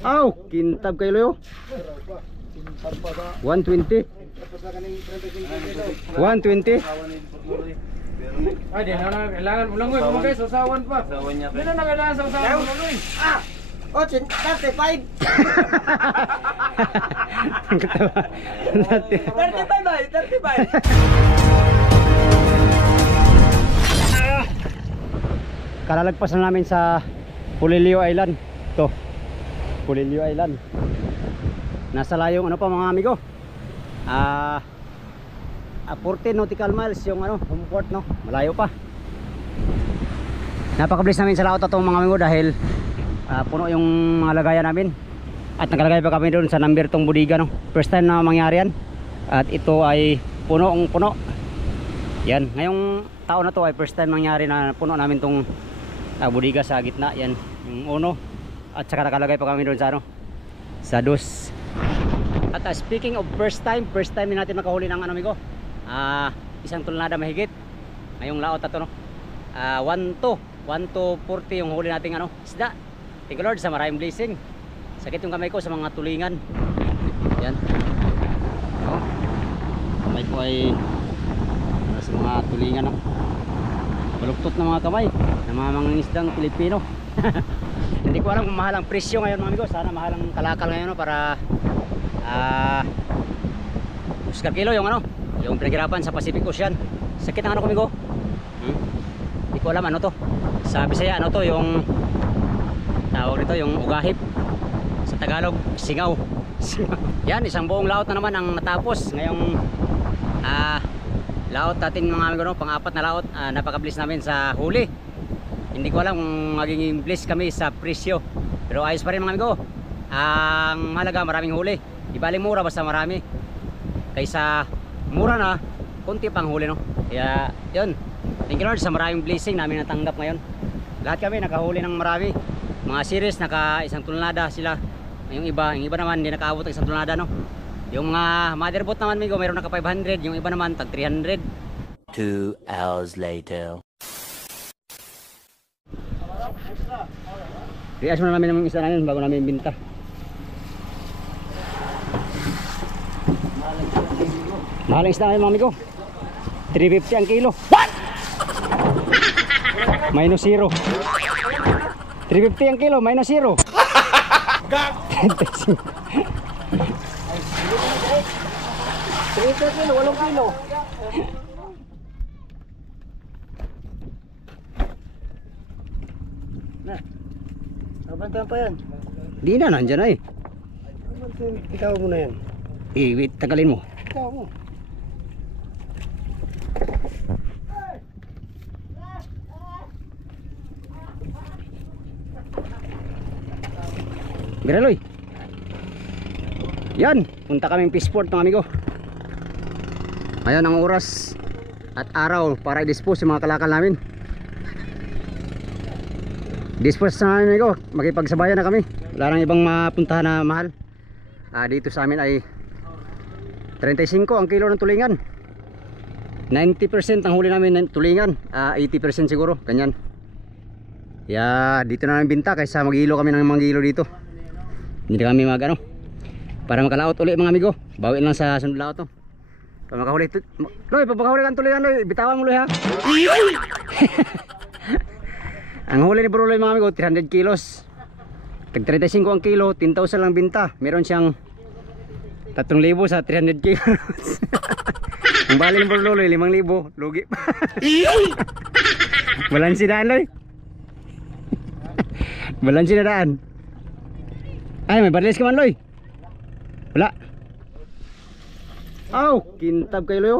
Aw, kintab kayo Leo. 120. 120. Ay, di na kailangan mo lang kumagay sa usawan pa. Di na kailangan sa usawan mo lang. Ah! Oh, 35. 35 ba? 35. Kalalagpas na namin sa Pulilio Island. Ito, Pulilio Island. Nasa layong ano pa mga amigo, 14 nautical miles yung ano, home port, no? Malayo pa. Napakabilis namin sa laot itong mga amigo dahil puno yung mga lagayan namin. At nakalagay pa kami doon sa number tong bodega, no? First time na mangyari yan. At ito ay punong puno. Yan, ngayong taon na to ay first time nangyari na puno namin tong bodega sa gitna. Yan, yung uno. At saka nakalagay pa kami doon sa ano, sa dos. At speaking of first time din natin makahuli ng ano amigo, isang tulnada mahigit ngayong laot na to, no? 1 to 40 yung huli nating ano, isda. Thank you Lord sa maraming blessing. Sakit yung kamay ko sa mga tulingan. Yan, kamay ko ay sa mga tulingan, no? Baluktot na mga kamay ng mga mangingisdang Pilipino. Hindi ko alam kung mahal ang presyo ngayon mga amigo. Sana mahal ang kalakal ngayon, no? Para Oscar kilo yung ano, yung pinaghirapan sa Pacific Ocean. Sakit ang ano ko amigo. Hindi ko alam ano to. Sa Bisaya ano to, yung tawag nito yung ugahip. Sa Tagalog, singaw. Yan, isang buong laot na naman ang natapos ngayong laot natin mga amigo, no? Pang-apat na laot. Napakabilis namin sa huli. Hindi ko alam kung magiging bliss kami sa presyo, pero ayos pa rin mga amigo. Ang mahalaga maraming huli. Di bali mura basta marami. Kaysa mura na kunti pang huli, no? Kaya yun, thank you Lord sa maraming blessing namin natanggap ngayon. Lahat kami nakahuli ng marami. Mga series naka isang tulnada sila. Yung iba naman hindi nakaabot ng isang tulnada, no? Yung mga motherboat naman amigo, mayroon naka 500. Yung iba naman tag 300. 2 hours later. Rias muna namin ng isa namin bago namin binta. Mahal ang isda ngayon mga amigo, 350 ang kilo. What? Minus 0. 350 ang kilo, minus 0. 350 kilo, 8 kilo. Na. Abantayan pa yan. Di na, nandyan na eh. Ikaw mo na yan. Wait, tagalin mo. Ikaw mo. Garaloy. Yan, punta kaming Fishport mga amigo. Ngayon ang oras at araw para i-dispose yung mga kalakal namin. Dispose na namin amigo, makipagsabayan na kami. Wala nang ibang mapuntahan na mahal. Dito sa amin ay 35 ang kilo ng tulingan. 90% ang huli namin ng tulingan, 80% siguro, ganyan. Kaya dito na namin binta kaysa mag-ilo kami ng mga kilo dito. Hindi kami mag ano, para makalaot ulit mga amigo. Bawin lang sa sunod laot to. Para makahuli. Loy, pagpakahuli kang tulingan Loy, bitawan mo Loy ha. Ang huli ni Bro Loy mga amigo, 300 kilos. Tag 35 ang kilo, 10,000 lang binta. Meron siyang 3,000 sa 300 kilos. Ang bali ni Bro Loy, 5,000. Lugi pa. Balansi daan Loy. Balansi na daan. Ay, may barlis ka man Loy. Wala. Aw, kintab kayo Loy.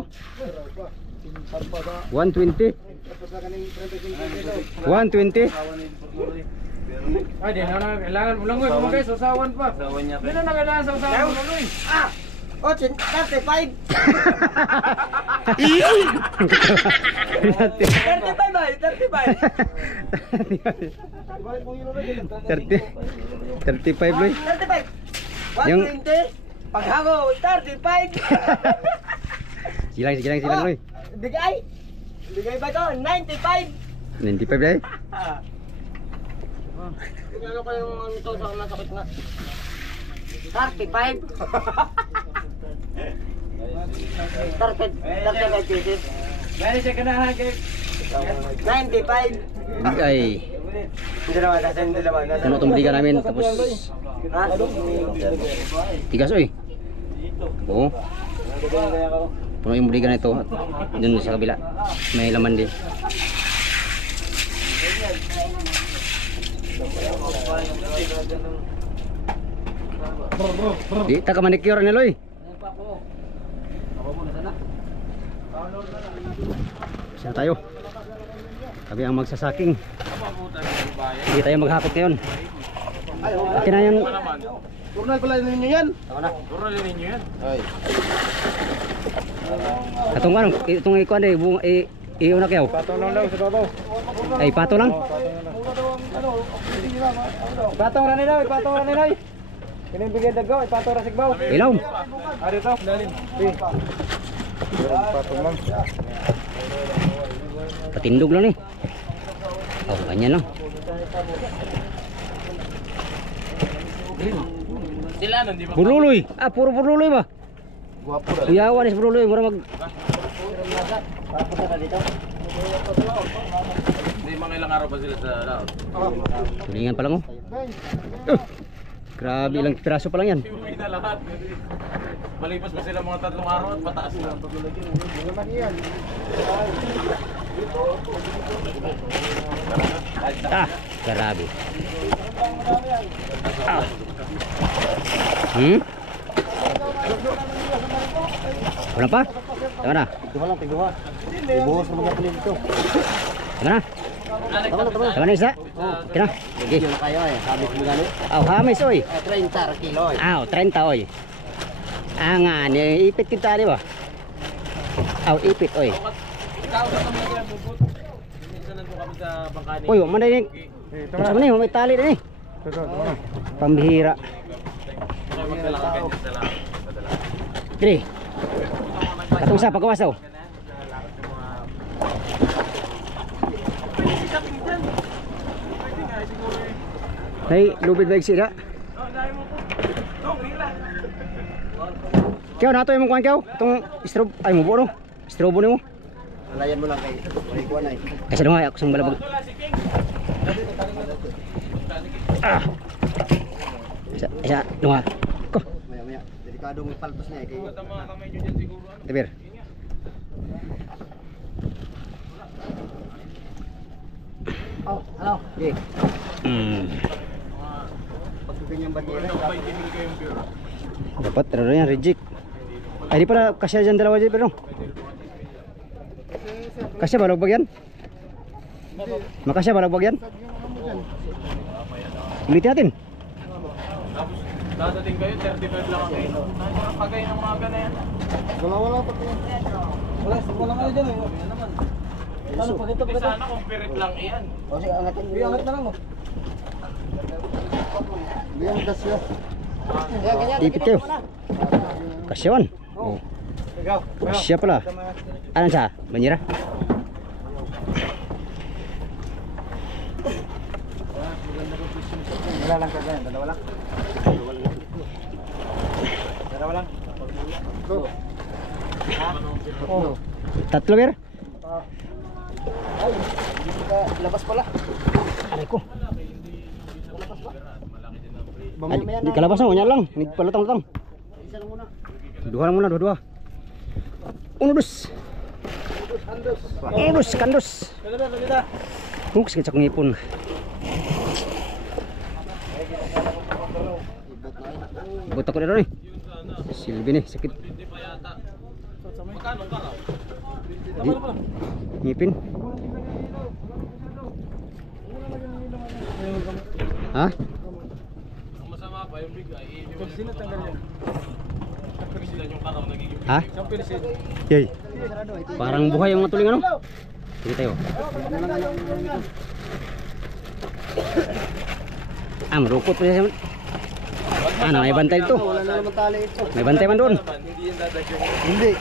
120. 120. Ay, di na kailangan mo lang kumagay sa usawan pa. Di na kailangan sa usawan mo lang. Ah! Oh, 35. 35 ba? 35. 35 Loy. 35. 120. Paghago, 35. Silang Loy. Bigay ba ito? 95. 95 Loy. Ano ko yung ano to sa masakit nga? 35. 35 pieces. Gani siya kanahan kay 95. Ay, Hindi naman. puno itong budiga namin. Tapos, Ha? tigas oy. Oo. Puno yung budiga na ito. At dun sa kabila, may laman din. Di, taka manicure ni Loy. Saan tayo? Kami ang magsasaking. Hindi tayo maghakot ngayon. Akin na yan. Turnal pala ninyo yan. Turun ninyo yan. Atong ano, itong ikuan eh, iuna kayo. Patong lang daw sa babaw. Ay, pato lang. Patong ra nila, patong ra nila. Kining bigay dagaw, patong ra sigbaw. Ilaw. Ari to, dalin. Patong lang. Patindog lang eh. Oh, ganyan lang. Sila nun, di ba? Buruloy. Ah, puro buruloy ba? Kuyawan is buruloy. Mura mag... Hindi mga ilang araw pa sila sa laot. Tulingan pa lang oh. Grabe, ilang piraso pa lang yan. Iuwi na lahat. Malipas pa sila mga 3 araw at pataas na. Ah, grabe. Ah. Wala pa? Tama na. Tigduha. Ibuhos na mga panin dito. Tama na. Tama na isa. Okay na. Sige. Yun na kayo eh. Sabi ko gani. Aw, hamis oy. 30 kilo eh. Aw, 30 oy. Angan, ipit kita di ba? Aw, ipit oy. Ikaw sa kami nagbubut. Minsan nandun kami sa bangkani. Uy, man din. Sa man may tali din eh. Pambihira. Okay, magdala ka ganyan sa laot. Dre. Atong sa pagkawas daw. Hey, lubid ba sila? Kaya nato yung kuhan kaya? Itong strobo, ay mo no? Strobo ni mo? Layan mo lang kay. Wala ko na eh. Kasi nga ako sang balabag. Ah. Isa, dunga. Ko. Maya. Delikado mo paltos na eh. Kay Mga kamay nyo dyan siguro. Tibir. Oh, ano? Okay. Pagpipin yung bandera. Dapat ano yan, reject. Ay di pala kasya dyan dalawa dyan pero. Kasya balagbag yan? Makasya balagbag yan? Ulitin natin. Dadating kayo, 35 lang ang kayo. Ang pagay ng mga ganyan. Wala pa. Wala nga dyan eh. Yan naman. Ano pa dito? Sana kung pirit lang iyan. O sige, angatin. Angat na lang mo. Biyan gas yun. Ipit kayo. Kasyawan. Oh. Kasya pala. Ano siya? Banyera? Wala lang ka ganyan. Dalawa lang. Dalawa lang. Oh. Tatlo ber? Ay, hindi ka labas pala. Aray ko. Mamaya Ay, di kalabas na, wanya lang. Nagpalatang-latang. Isa lang muna. Dua lang muna, dua-dua. Uno, dos. Uno, dos, kandos. Sakit sa kong ipon. Ibot ako na rin. Silbi ni, sakit. Magkano ka raw? Di, ngipin. Ha? Ang masama pa yung bigay, i-iwan sila tanggal yan. Sila yung karaw nagiging Ha? Yay. Parang buhay yung mga tuling ano? Sige tayo. Ah, marukot pa siya. Ano, may bantay ito. Wala na naman tali ito. May bantay man doon. Hindi yan dadagyan. Hindi.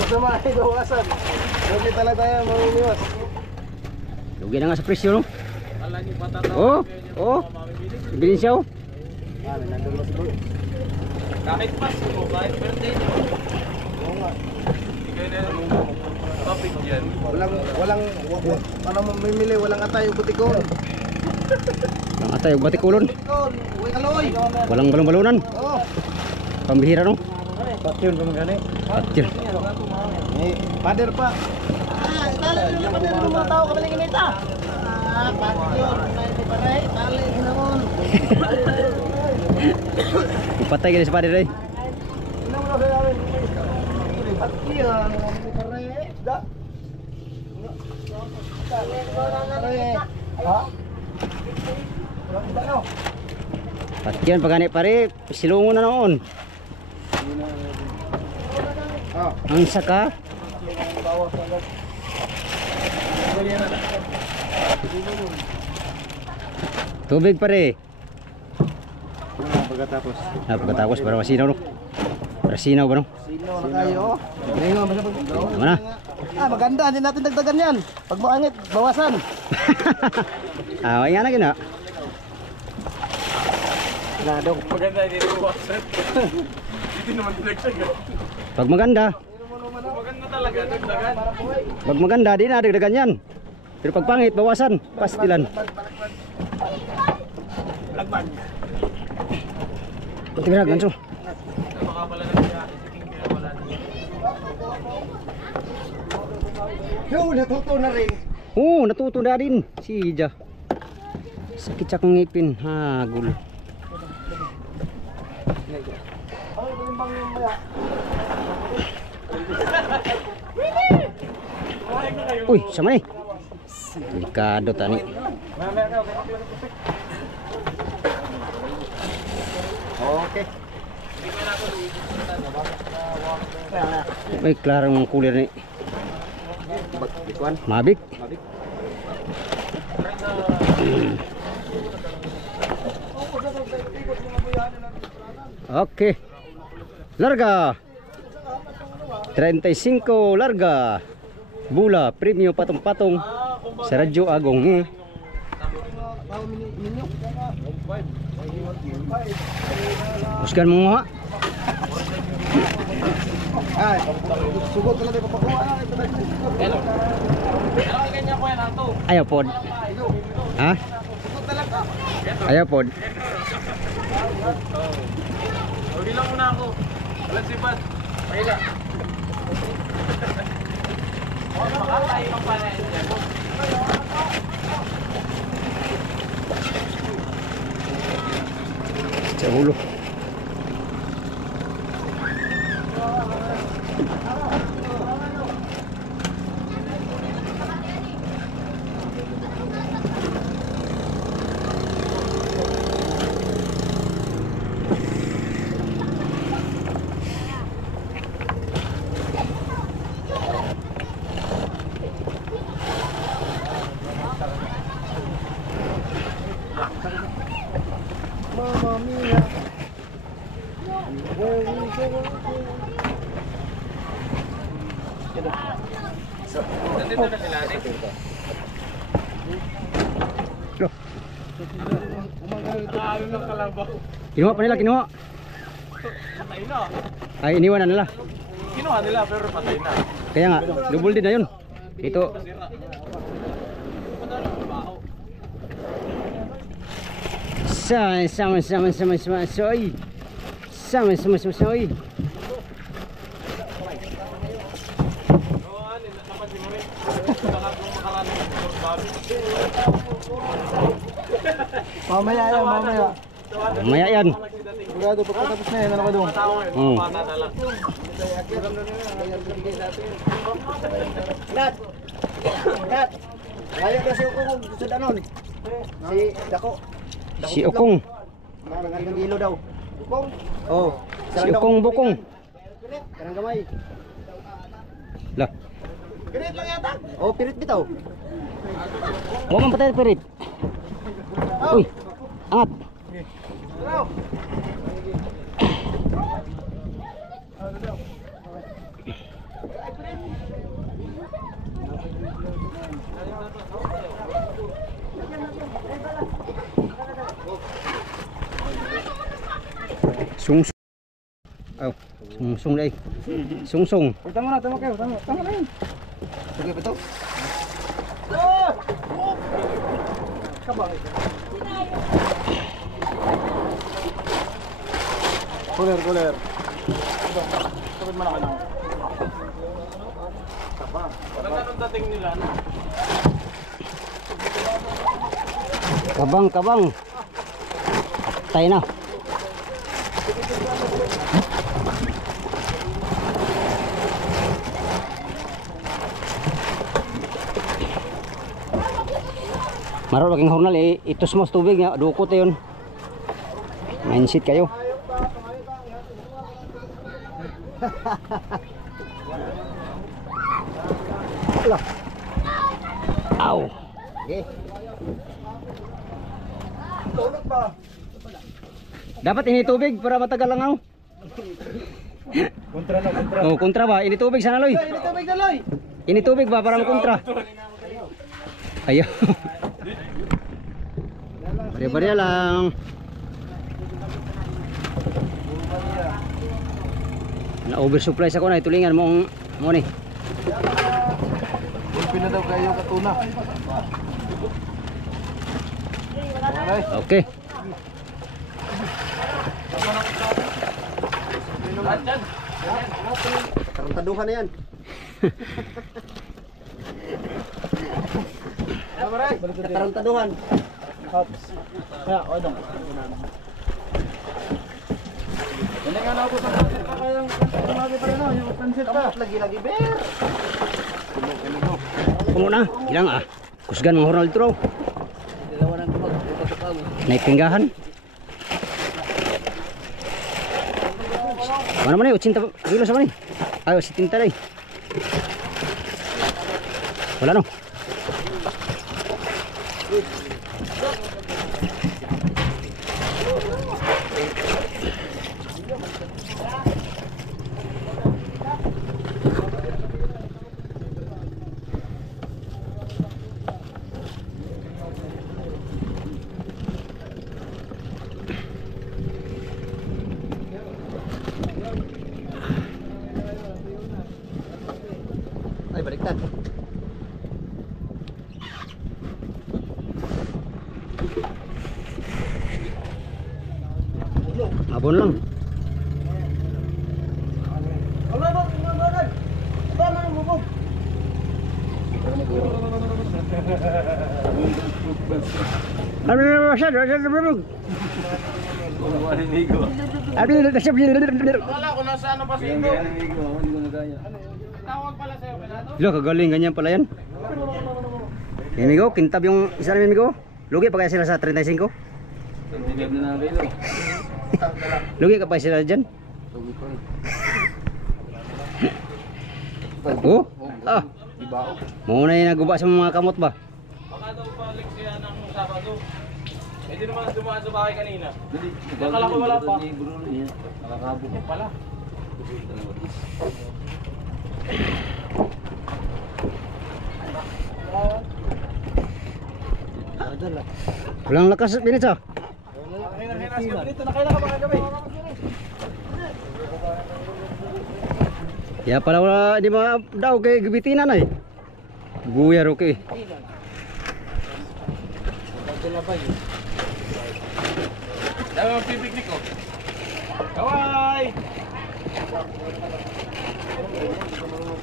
Masama ay gawasan. Hindi talaga tayo mamimiwas. Lugi na nga sa presyo, no? niyo patatawa. Oh, oh. Ebidensya oh. Kahit Pasko, kahit birthday niyo. Oo nga. Ikaw na yung topic yan. Walang ano mamimili, walang atay o butikon. Ang atay og batikulon. Butikon, uy aloy. Walang balon-balonan. Oh. Pambihira no. Patyon pa magani. Patyon. Pader pa. Tali na pader ng mga tao kapaling inita. Patyon, hindi pare, tali hinamon. Ipatay gini sa pader ay. Hinamon na sa amin. Patyon, hindi pare. Da. Ha? Patyon pagani pare, silungon na noon. Ang saka tubig pare. Pagkatapos. Pagkatapos para masinaw no. Para sinaw ba no? Sino na kayo? Ngayon, Tama na. maganda, hindi natin dagdagan yan. Pag maangit, bawasan. Ay nga na gina. Nadong. Maganda hindi rin wasan. Hindi naman dinagdagan. Pag maganda, Maganda talaga, dagdagan. pag maganda di na dagdagan yan. Pero pag pangit bawasan, pastilan. Lagman. Kunti na ganso. Baka pala nagsiya. Kaya wala na. Yung natuto na rin. Oo, natuto na din si Ija. Sakit sa kong ngipin, hagul. Uy, sama ni. Delikado tani. Okay. May klarang kulir ni. Bikuan. Mabik. Okay. Larga. 35 larga. Bula premium patong-patong sa Radyo Agong. Usgan mo nga. Ay, sugot ko lang tayo papakuha. Pero ganyan ko yan ato. Ayaw pod. Ha? Ayaw pod. Bilang muna ako. Walang sipat. Pahila. Makakay ang panayin dyan. Sa ulo. Mamma mia. Nandito na sila. Loh, Ano ng kalabaw? kinuha pa nila, kinuha. Patay na. Ay, iniwan na nila. Kinuha nila pero patay na. Kaya nga, double din na yun. Ito, Sira. sama soy. Sama soy. Mamaya yan, mamaya. Maya yan. Sigurado pagkatapos na yan, ano ka doon? Hmm. Bata na lang. Nat! Nat! Kaya na si Ukong gusto na nun. Si Dako. Si Okong. Marangal ng ilo daw. Ukong? Oo. Si Okong Bukong. Karang gamay. Lah, Pirit lang yata? Oo, pirit bitaw. huwag man patay pirit. Uy, angat. Sungsung. Oh, sungsung dai. Sungsung. Tama kayo, tama na yun. Sige pa to. Kuler. Kapag malaki na. Walang anong dating nila, no? Kabang. Tayo na. Maro laging hornal itos mo sa tubig nga dukot yun. Mindset kayo. Aw. Okay. Dapat ini tubig para matagal lang ako. Kontra. Oh, kontra ba? Ini tubig sana loy. Ini tubig na loy. Ini tubig ba para kontra? Ayo. Bari-bari lang. Na oversupply sa ko na itulingan mo ni. Pina daw kayo katuna. Okay. Tarantaduhan na yan. Tarantaduhan. Hops. Kaya, odong. Hindi nga na ako sa pansit pa kayang sumagi pa rin ako, yung pansit pa. Kamot lagi, ber. Kumo na. Ilang kusgan mga hornal dito. Naipinggahan. Mana mana 80 kilo sama ni? Ayo 70 dai. Wala no. Ay, baliktad. Abon lang. Wala ko nasa ano pa sigo. Tawag pala sa'yo, Pelato. Lo kagaling ganyan pala yan. Amigo, kintab yung isa namin amigo. Lugi pa kaya sila sa 35? Tinigab na namin ito. Lugi ka pa sila dyan? Oh? Muna yung naguba sa mga kamot ba? Baka daw balik siya ng Sabado. Hindi naman dumaan sa bahay kanina. Nakala ko wala pa. Nakakabog pala. Walang lakas binitsa. Dito na kailan ka mga gabi? Ya pala wala di ba daw kay gibitinan ay. Guyar okay. Dami ang pipiknik ko. Kaway!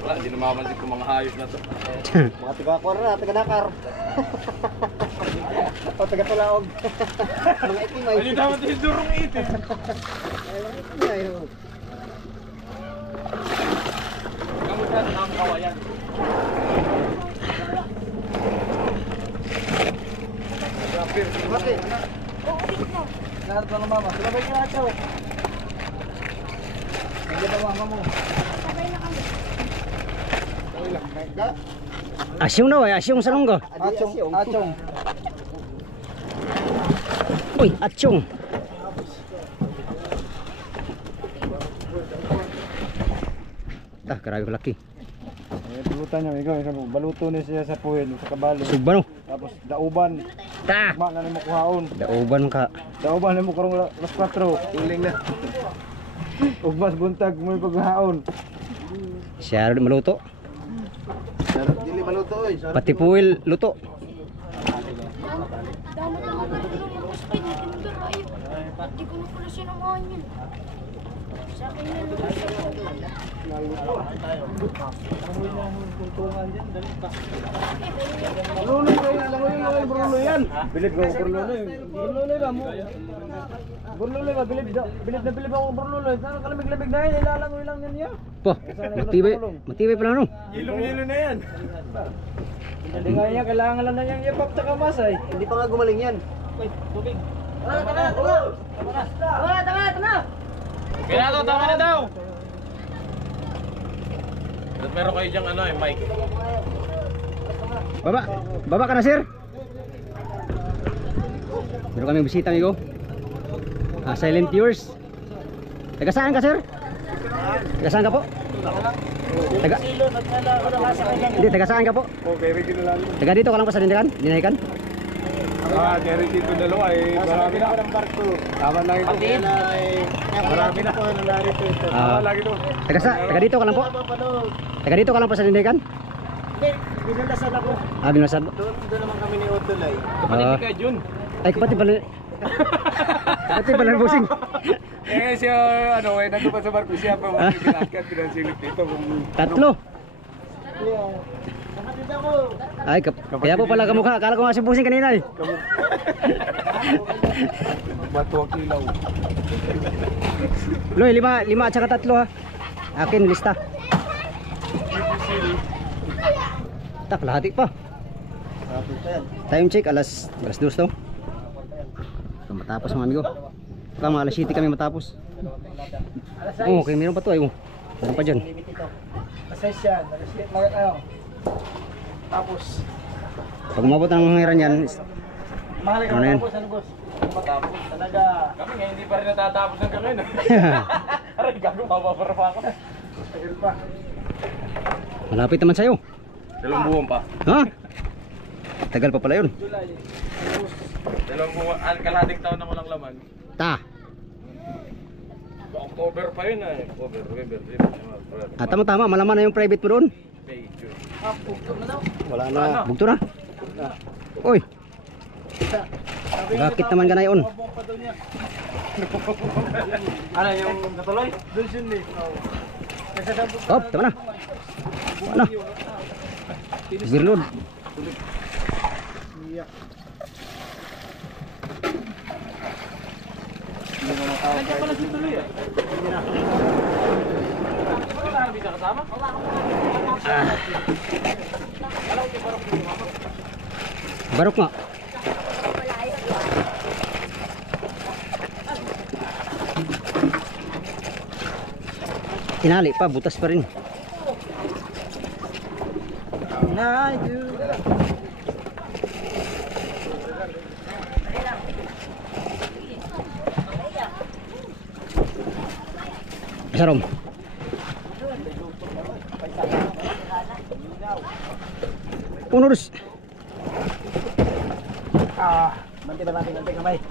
Wala, hindi na mamansik kung mga hayop na to. Mga taga-kwar na, taga-nakar. O taga-tulaog. Mga itimay. Hindi dapat yung durong itin. Ayun. Kamusta na ang kawayan? Bakit? Lahat ba ng mama? Sila ba yung acho? Hindi ba mama mo? Sabay na kami. Asyong daw ay asyong sa lungga. Achong. Uy, asyong. Tah, grabe kalaki. Balutan niya, ikaw. Baluto niya siya sa puwin, sa kabalo. Sugban no. Tapos dauban. Tah. Ma na mo kuhaon. Dauban ka. Dauban na mo karong las 4. Uling na. Ug mas buntag mo yung paghaon. Siya rin maluto. Dili maluto oy. Pati puwil luto. Damot naman na rin yung speed na tinundar kayo. Di ko na pala sinamahan yun. Sa akin yan naman sa Bruno kayo alam mo yung Bruno yan. Bilib ko Bruno yan. Bruno ba mo? Bruno ba bilib ako Bruno. Sana kalamig-lamig na yan ilalangoy lang yan niya. Po, matibay pala no. Ilong-ilo na yan. Hindi nga niya kailangan lang na niyang ipap sa kamasay. Hindi pa nga gumaling yan. Kaya to, tama na daw. At meron kayo diyang ano mic. Baba ka na sir. Meron kami bisita amigo. Silent viewers. Taga saan ka sir? Taga saan ka po? Hindi, taga saan ka po? Okay, regular lang. Taga dito ka lang po sa Dinahican? Kaya dito dalawa eh. Marami na ng barko. Tama lang ito. Marami na po na narito ito. Lagi to. Taga dito ka lang po? Taga dito ka lang po sa Dinahican? Hindi, binulasan ako. Binulasan po. Doon naman kami ni Otolay. Kapatid ni Kuya Jun. Ay, kapatid pala. Kapatid pala ng busing. Eh siya ano eh nagtupa sa barko siya pa wala kinakit pinansilip dito kung Tatlo. kapatid ako. Ay, kaya po pala kamukha. Akala ko nga si busing kanina eh. Bato kilaw. Loy, lima at saka tatlo ha. Akin, lista. Tak, lahati pa. Time check, alas 2 to. So, matapos mga amigo. Kama alas 7 kami matapos. Oh, okay, meron pa to ay. Meron pa dyan. Assess yan. Nalasit lang tayo. Tapos Pag umabot ng hangiran yan, mahal ka Ano yan? tapos ano boss? Matapos talaga. Kami nga hindi pa rin natatapos ng kami. Aray, gago, mababara pa ako. Tagal pa. malapit naman sa'yo. 2 buwan pa. Ha? Tagal pa pala yun. 2 buwan, kalahating taon na walang laman. Ta. October pa yun eh. October, November, December. Tama-tama, malaman na yung private mo doon. May June. Wala na. Bugto na. Uy. Bakit naman ka na yun? Ano yung natuloy? Doon yun eh. Hop, tama na. Ano? Birlod. Nandiyan pala si Tuloy eh. Wala na bisa kasama? Barok nga. Tinali pa, butas pa rin. Sarom. Unurus. Banti ba natin banti kamay?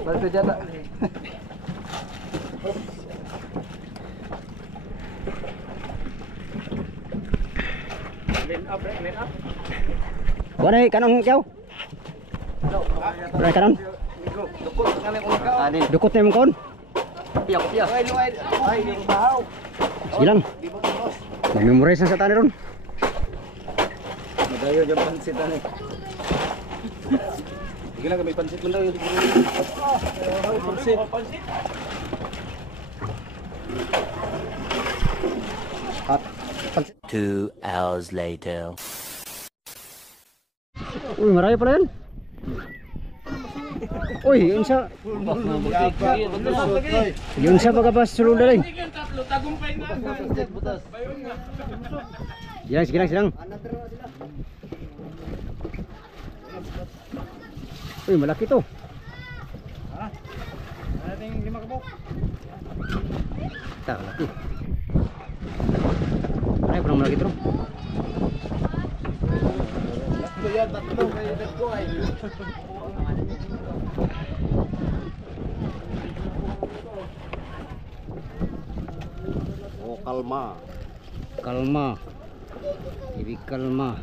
Banti jata. Lean up. Wala kanon kyaw. Wala kanon. Dukot na yung kon. Ay, yung bahaw. Sige lang. Memorize na sa tani ron. Madayo yung pansit ano. Sige lang may pansit man daw yung pansit. Hot. Pansit. 2 hours later. Uy, marami pala yan. Uy, yun siya. Yun siya pagkabas sulod na rin. Tatlo, tagumpay na. Bayon nga. Sige lang. Uy, malaki to. Ating 5 kabok. Tak, malaki. Ay, parang malaki to. Tatlo kayo ko ay. Kalma. Kalma. Baby kalma.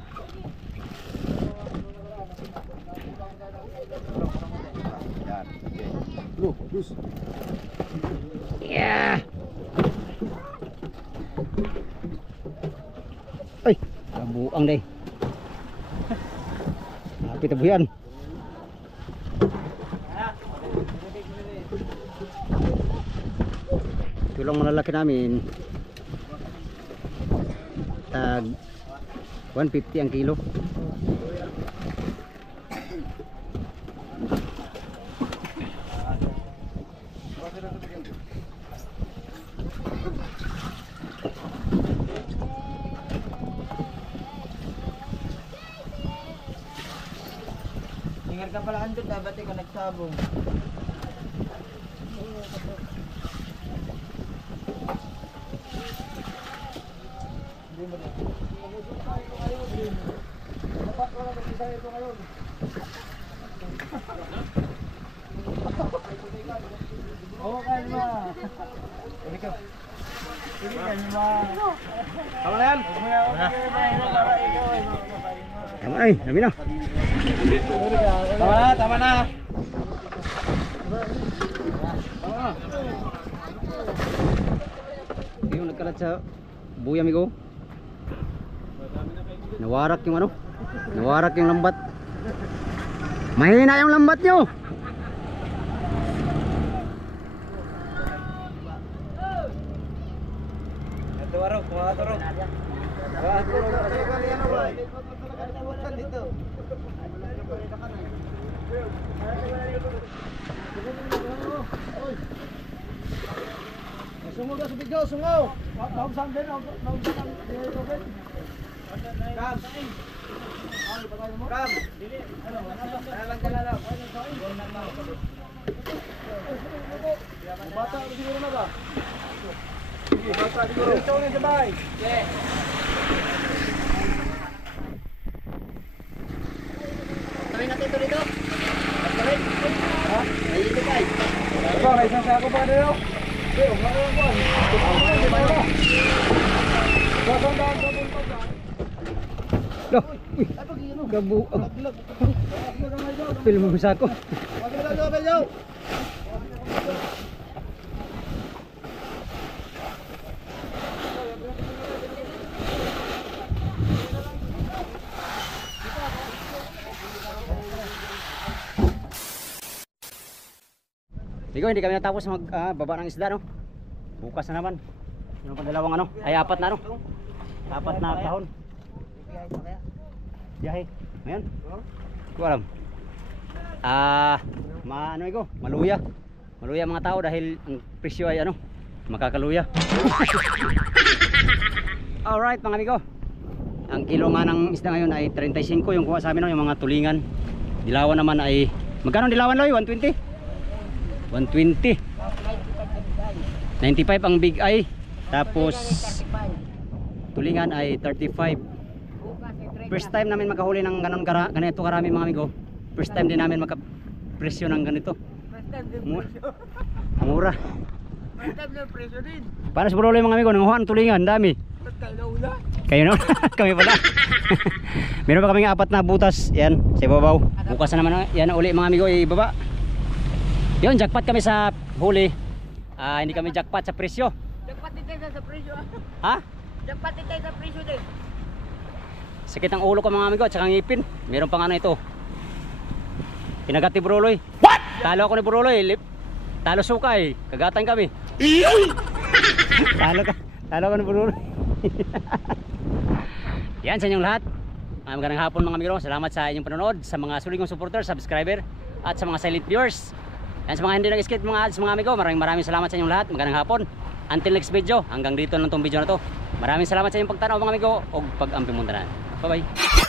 Yan. Okay. Bro, bus. Yeah. Ay, kabuang deh. Apit abuyan. Tulong malalaki namin. Tag 150 ang kilo. Ingat ka pala andun, dapat ikaw nagsabong. Oo, kalma. Sige, kalma. Tama na yan? Tama ay, dami na. Tama na. Yung nagkalat sa buya amigo. Nawarak yung ano? Nawarak yung lambat. Mahina yung lambat nyo. Tuwarok, tuwarok. Sungaw ka sa bigyaw, sungaw! Naugsan din, naugsan din. Kam! Kam! Nalang ka na lang. Bata, siguro na ba? Sige, bata, siguro. Ito na sabay. Tawin natin ito dito. Ha? Aba, may isang sako pa dito. Loh, uy, gabuang. Film mo sa ako. Digo, hindi kami natapos magbaba ng isda, no? Bukas na naman. Yung dalawang ano? Ay, apat na, no? Apat na kahon. Biyahe. Ngayon? Ko alam. Ano iko? Maluya. Maluya mga tao dahil ang presyo ay ano? Makakaluya. Alright mga amigo. Ang kilo nga ng isda ngayon ay 35 yung kuha sa amin, no? Yung mga tulingan. Dilawan naman ay magkano dilawan, Loy? 120? 120. 95 ang big eye. Tapos tulingan ay 35. First time namin makahuli ng ganito karami mga amigo. First time din namin makapresyo ng ganito. Mura. First time na presyo din. Para sa mga amigo, nanguhaan tulingan, dami. Kayo no? Kami pala. Meron pa kaming apat na butas. Yan, sa ibabaw. Bukas na naman yan uli mga amigo, ibaba. Yun, jackpot kami sa huli. Hindi kami jackpot sa presyo. Jackpot din tayo sa presyo. Ha? Jackpot din tayo sa presyo din. Sakit ang ulo ko mga amigo at saka ngipin. Meron pang ano ito. Kinagat ni Buruloy. What? Talo ako ni Buruloy. Talo suka eh. Kagatan kami. Talo ka ni Buruloy. Yan sa inyong lahat. Magandang hapon mga amigo. Salamat sa inyong panonood. Sa mga suligong supporter, subscriber at sa mga silent viewers. Yan sa mga hindi nag-skip mga amigo. Maraming salamat sa inyong lahat. Magandang hapon. Until next video. Hanggang dito lang tong video na to. Maraming salamat sa inyong pagtanaw mga amigo. O pag-ampi mo na. Bye bye.